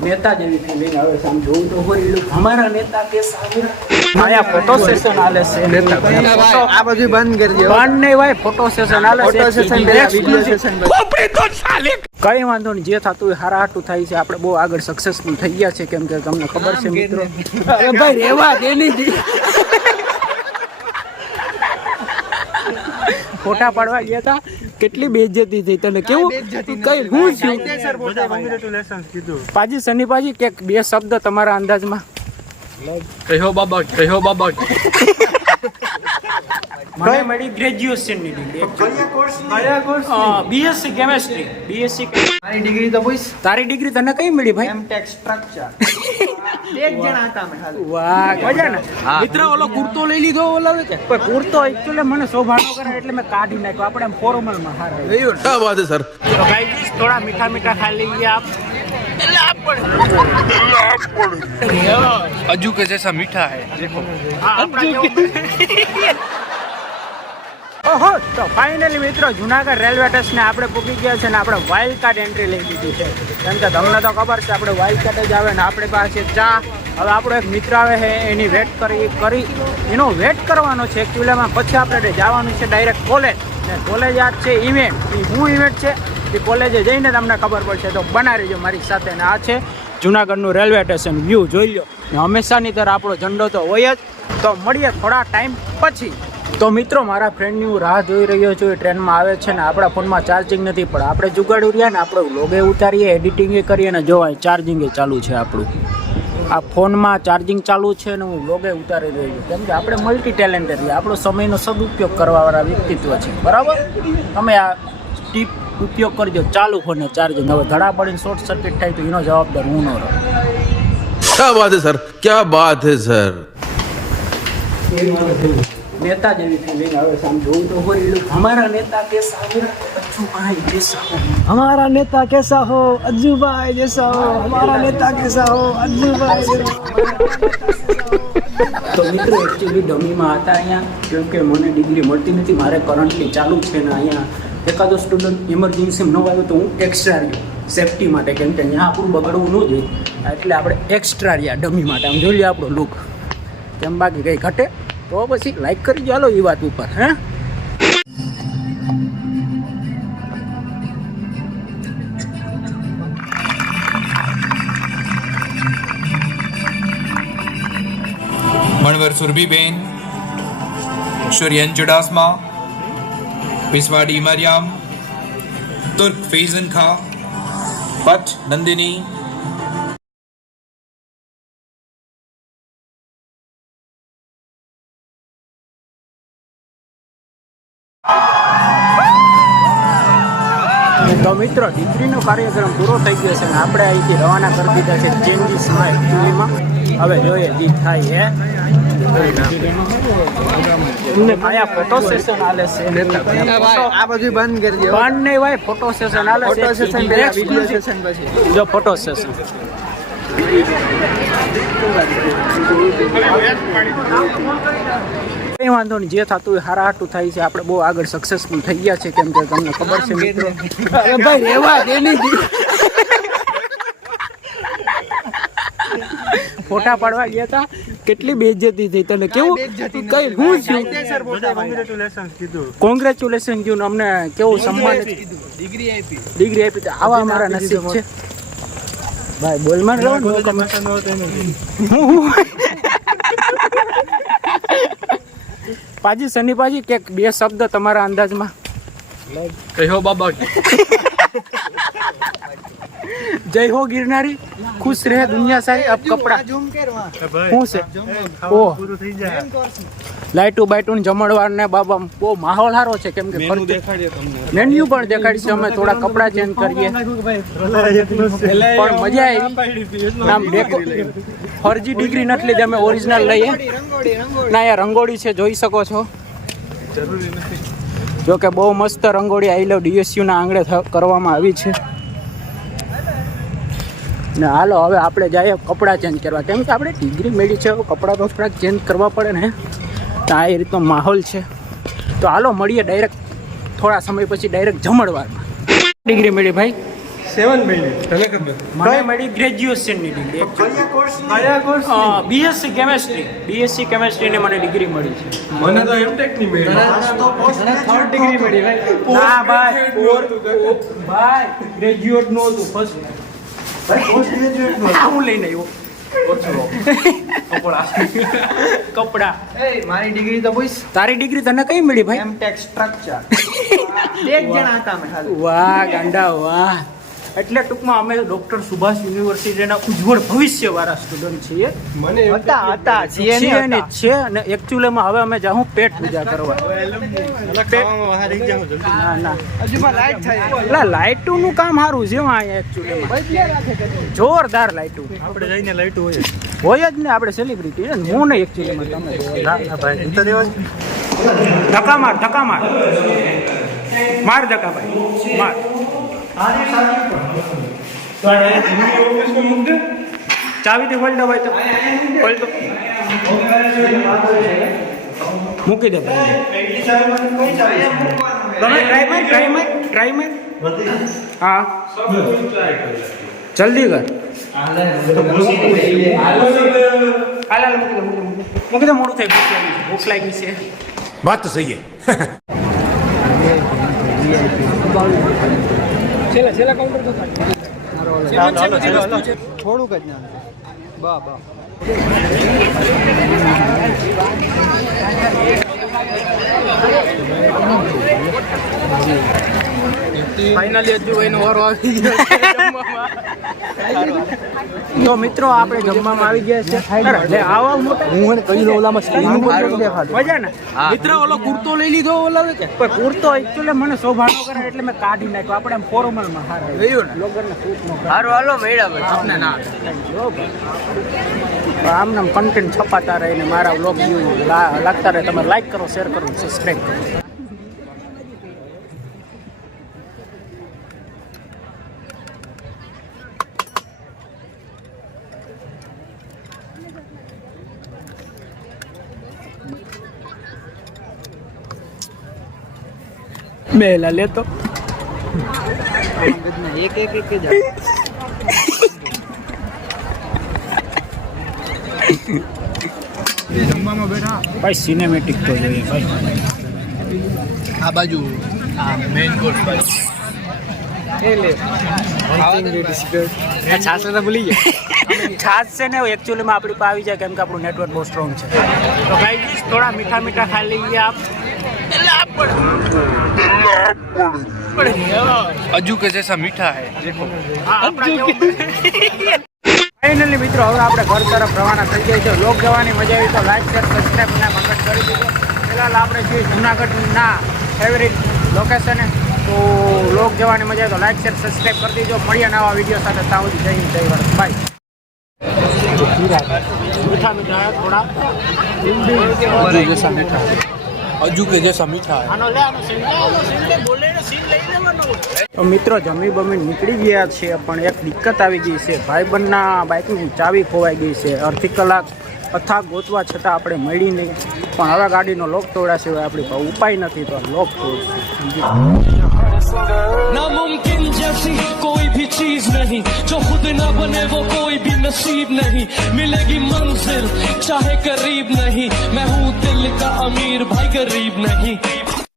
नेता જેવી ફીલિંગ આવે છે આમ જોઉં તો હોરીલું અમારા નેતા કે સાવરા આયા ફોટો સેશન આલે છે નેતા આ બધું બંધ કરી દો બંધ નહીં ભાઈ ફોટો સેશન આલે છે ફોટો સેશન બે વિડિયો સેશન કોપડી તો ચાલે કઈ વાંધો નહીં જે થાતું એ હારા હાટું થાય છે આપણે બહુ આગળ સક્સેસફુલ થઈ ગયા છે કેમ કે તમને ખબર છે મિત્રો અરે ભાઈ રેવા દેની દી ફોટા પાડવા ગયા હતા કેટલી બેઇજ્જતી થઈ તને કેવું કઈ હું છું કોંગ્રેચ્યુલેશન્સ કીધું પાજી સની પાજી કે બે શબ્દ તમારા અંદાજમાં કહો બાબા મને મળી ગ્રેજ્યુએશન ની ડિગ્રી કયા કોર્સ બીએસસી કેમેસ્ટ્રી બીએસસી મારી ડિગ્રી તો પૂછ તારી ડિગ્રી તને કઈ મળી ભાઈ એમટેક સ્ટ્રક્ચર એક જણા હતા મે ખાલી વાહ મજા ને મિત્ર ઓલો કુર્તો લઈ લીધો ઓલાવે છે પણ કુર્તો એકચ્યુઅલી મને શોભા ન કરે એટલે મેં કાઢી નાખ્યો આપણે એમ ફોર્મલ માં હાર આવ્યો क्या बात है सर तो गाइस थोड़ा मीठा मीठा खा लीजिए आप अज्जू के जैसा मीठा है देखो ઓહો તો ફાઇનલી મિત્રો જુનાગઢ રેલવે સ્ટેશને આપણે પૂકી ગયા છે ને આપણે વાઇલ્ડ કાર્ડ એન્ટ્રી લઈ લીધી છે કેમ કે તમને તો ખબર છે આપણે વાઇલ્ડ કાર્ડ જ આવે ને આપણી પાસે ચા હવે આપણો એક મિત્ર આવે છે એની વેટ કરી એનો વેટ કરવાનો છે એકચ્યુઅલીમાં પછી આપણે જવાનું છે ડાયરેક્ટ કોલેજ ને કોલેજ આ છે ઇવેન્ટ એ શું ઇવેન્ટ છે એ કોલેજે જઈને તમને ખબર પડશે તો બના રહેજો મારી સાથે ને આ છે જુનાગઢનું રેલવે સ્ટેશન વ્યૂ જોઈ લો ને હંમેશાની તરફ આપણો ઝંડો તો હોય જ તો મળીએ થોડા ટાઈમ પછી તો મિત્રો મારા ફ્રેન્ડની હું રાહ જોઈ રહ્યો છું એ ટ્રેનમાં આવે છે ને આપણા ફોનમાં ચાર્જિંગ નથી પણ આપણે જુગાડું રહ્યા ને આપણે લોગે ઉતારીએ એડિટિંગ કરીએ ને જોવાય ચાર્જિંગ ચાલુ છે આપણું આ ફોનમાં ચાર્જિંગ ચાલુ છે ને હું લોગે ઉતારી રહ્યો છું કેમ કે આપણે મલ્ટી ટેલેન્ટેડ છીએ આપણો સમયનો સદુપયોગ કરવાવાળા વ્યક્તિત્વ છે બરાબર તમે આ ટીપ ઉપયોગ કરજો ચાલુ ફોનને ચાર્જિંગ હવે ધડા પડીને શોર્ટ સર્કિટ થાય તો એનો જવાબદાર હું ન રહું क्या बात है सर क्या बात है सर नेता જેવી ફીલિંગ આવે છે આમ જોઉં તો હોરીલું અમારા નેતા કે સાવરા અજ્જુભાઈ જેસા હો हमारा नेता कैसा हो अज्जू भाई जैसा हो हमारा नेता कैसा हो अज्जू भाई તો મિત્રો એકચ્યુઅલી ડમીમાં હતા અહીંયા કેમ કે મને ડિગ્રી મળતી નથી મારે કરન્ટલી ચાલુ છે ને અહીંયા એકાદો સ્ટુડન્ટ ઇમરજન્સી ન આવ્યો તો હું એક્સ્ટ્રા રહ્યો સેફટી માટે કેમ કે અહીંયા આપણું બગડવું ન જોઈએ એટલે આપણે એક્સ્ટ્રા રહ્યા ડમી માટે આમ જોઈ લે આપણો લુક કેમ બાકી કંઈ ઘટે તો પછી લાઈક કરી ચાલો એ વાત ઉપર હે મણવર સુરભીબેન શુરિયન ચુડાસમા વિસ્વાડી મરિયમ તુર્ક ફૈઝન ખા ભટ્ટ નંદિની તો મિત્રો ડિગ્રીનો કાર્યક્રમ પૂરો થઈ ગયો છે ને આપણે અહીંથી રવાના કરી દીધા છે ચેન્જીસમાં એકચ્યુઅલીમાં હવે જોઈએ જે થાય હે અહીંયા ફોટો સેશન આલે છે આ બધું બંધ કરી દો બંધ નહીં ભાઈ ફોટો સેશન આલે છે ફોટો સેશન બે વિડિયો સેશન પછી જો ફોટો સેશન કઈ વાંધો નહીં જે થતું એ હારા હાટું થાય છે આપણે બહુ આગળ સક્સેસફુલ થઈ ગયા છે કેમ કે તમને ખબર છે મિત્રો અરે ભાઈ રેવા દેની દી ફોટા પાડવા ગયા હતા કેટલી બેઇજ્જતી થઈ તને કેવું કઈ હું છું કોંગ્રેચ્યુલેશન્સ કીધું કોંગ્રેચ્યુલેશન કીધું અમને કેવું સન્માન ડિગ્રી આપી આવા અમારા નસીબ છે ભાઈ બોલમાં રહો પાજી સની પાજી કે બે શબ્દ તમારા અંદાજમાં કહો બાબા જય હો ગિરનારી ખુશ રહે દુનિયા સારી અબ કપડા ઝૂમ કરવા શું છે ઓહ પૂરું થઈ જાય લાઈટું બાઈટું જમણવાર ને બાબા બહુ માહોલ સારો છે કેમ કે મેનુ દેખાડીએ તમને મેન્યુ પણ દેખાડીશું અમે થોડા કપડા ચેન્જ કરીએ પણ મજા આવી નામ ડેકો ફરજી ડિગ્રી નથી લીધી અમે ઓરિજિનલ લઈએ ના યાર રંગોળી છે જોઈ શકો છો જો કે બહુ મસ્ત રંગોળી આઈ લવ ડીએસયુ ના આંગળે કરવામાં આવી છે ને હાલો હવે આપણે જઈએ કપડાં ચેન્જ કરવા કેમ કે આપણે ડિગ્રી મેળવી છે કપડાં તો થોડાક ચેન્જ કરવા પડે ને તો આ એ રીતનો માહોલ છે તો હાલો મળીએ ડાયરેક્ટ થોડા સમય પછી ડાયરેક્ટ જમણવારમાં ડિગ્રી મેળવી ભાઈ મને મળી ગ્રેજ્યુએશનની ડિગ્રી. કયા કોર્સ બીએસસી કેમેસ્ટ્રીની મને ડિગ્રી મળી છે. થર્ડ ડિગ્રી મળી ભાઈ. ના ભાઈ ભાઈ ગ્રેજ્યુએટ નો હતું ફર્સ્ટ. હું લઈને આવ્યો કપડા. મારી ડિગ્રી તો પૂછ. તારી ડિગ્રી તને કઈ મળી ભાઈ? MTech structure. એક જણા હતા અમે ખાલી. વાહ ગાંડા વાહ. એટલે ટૂંકમાં અમે ડોક્ટર સુભાષ યુનિવર્સિટીના ઉજ્જવળ ભવિષ્ય વાળા સ્ટુડન્ટ છીએ. હતા છીએ ને છે અને એકચ્યુઅલીમાં હવે અમે જાઉં પેટ પૂજા કરવા. ના ના હજુમાં લાઈટ થાય. એટલે લાઇટોનું કામ સારું છે અહીંયા એકચ્યુઅલીમાં. જોરદાર લાઇટો. આપણે જઈને લાઈટ હોય હોય જ ને, આપણે સેલિબ્રિટી છે ને. હું નહીં એકચ્યુઅલીમાં, તમે ધક્કા માર માર ધક્કા ભાઈ માર. ચાવીથી ખોલ દો ભાઈ. તો ખોલ દો, મૂકી દે ભાઈ. તમે ટ્રાય માર. હા જલ્દી કર. હાલ મૂકી દે મોડું થાય. ભૂખ લાગી છે. बात तो सही है. છેલ્લા કાઉન્ટર તો થોડુંક જ નામ. બા ફાઇનલી હજુ એનો વારો આવી ગયો. તો મિત્રો આપણે જમવામાં આવી ગયા છે. એટલે આવા મોટા હું કઈ ઓલામાં મજા ને મિત્ર ઓલો કુર્તો લઈ લીધો. ઓલા કે પણ કુર્તો એકચ્યુઅલી મને શોભા ન કરે એટલે મેં કાઢી નાખ્યો. આપણે એમ ફોર્મલમાં હારા ગયું ને લોગરને સૂટ ન કરે. હારું હાલો મેળા ભાઈ આપને ના આમ નામ કન્ટેન્ટ છપાતા રહીને મારા વ્લોગ લાગતા રહે. તમે લાઈક કરો, શેર કરો, સબસ્ક્રાઈબ કરો. બેલા લેતો એક જ જમવામાં બેઠા ભાઈ. સિનેમેટિક તો જોઈએ ભાઈ. આ બાજુ આ મેઇન કોર્સ બાજુ છાસ તો ભૂલી ગયા. છાસ છે ને એકચ્યુઅલીમાં આપણી પાસે આવી જાય કેમ કે આપણું નેટવર્ક બહુ સ્ટ્રોંગ છે. તો ભાઈ થોડા મીઠા મીઠા ખાઈ લઈએ આપ. अज्जू के जैसा मीठा है देखो. ફાઇનલી મિત્રો હવે આપણે ઘર તરફ રવાના થઈ જાય છે. લોક જવાની મજા આવી તો લાઈક શેર સબસ્ક્રાઈબ અને કમેન્ટ કરી દીધો. ફિલહાલ આપણે છીએ જૂનાગઢના ફેવરિટ લોકેશને. તો લોક જવાની મજા આવે તો લાઈક શેર સબસ્ક્રાઈબ કરી દીજો. મળીએ નવા વિડીયો સાથે. ત્યાં સુધી જય ભારત. બાય. મીઠા મીઠા થોડા अज्जू के जैसा मीठा है. તો મિત્રો જમી બમી નીકળી ગયા છે પણ એક દિક્કત આવી ગઈ છે. ભાઈબંધના બાઇકની ચાવી ખોવાઈ ગઈ છે. અડધી કલાક અથાગ ગોતવા છતાં આપણે મળી નહીં. પણ હવે ગાડીનો લોક તોડ્યા સિવાય આપણી પાસે ઉપાય નથી. તો લોક नामुमकिन जैसी कोई भी चीज नहीं, जो खुद ना बने वो कोई भी नसीब नहीं. मिलेगी मंजिल चाहे करीब नहीं, मैं हूँ दिल का अमीर भाई गरीब नहीं.